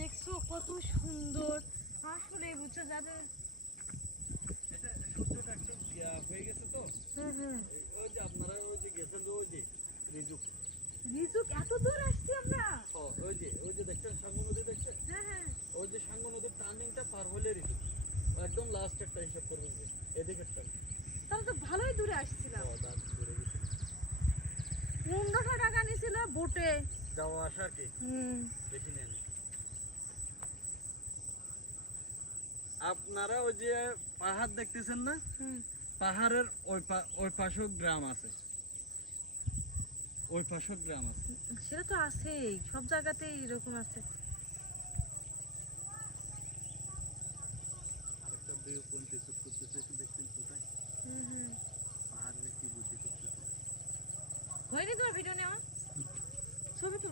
দেখছো কত সুন্দর আসলে বুঝছো যাদের এটা সূর্যটা একটু হয়ে গেছে তো। ওই যে আপনারা ওই যে গেছেন ওই যে রিজুক রিজুক এত দূর আসছি আমরা। ওই যে দেখছেন সাঙ্গু নদী দেখছেন, ওই যে সাঙ্গু নদীর টার্নিংটা পার হলে রিজুক একদম লাস্ট একটা হিসাব করবেন যে এদিকে তাহলে তো ভালোই দূরে আসছিলাম। দূরে গেছে 1500 টাকা নিছিল বোটে যাওয়া আসা আর কি, বেশি নেন। আপনারা ওই যে পাহাড় দেখতেছেন না, পাহাড়ের ওই পাশেও গ্রাম আছে, ওই পাশেও গ্রাম আছে। সেটা তো আছেই, সব জায়গাতেই এরকম আছে। আরেকটা ভিউ পয়েন্ট রিসুট করতেছে, একটু দেখছেন কোথায় পাহাড়ে কি বুদ্ধি করতেছে। হয়নি তোমার ভিডিও নেওয়া ছবি তো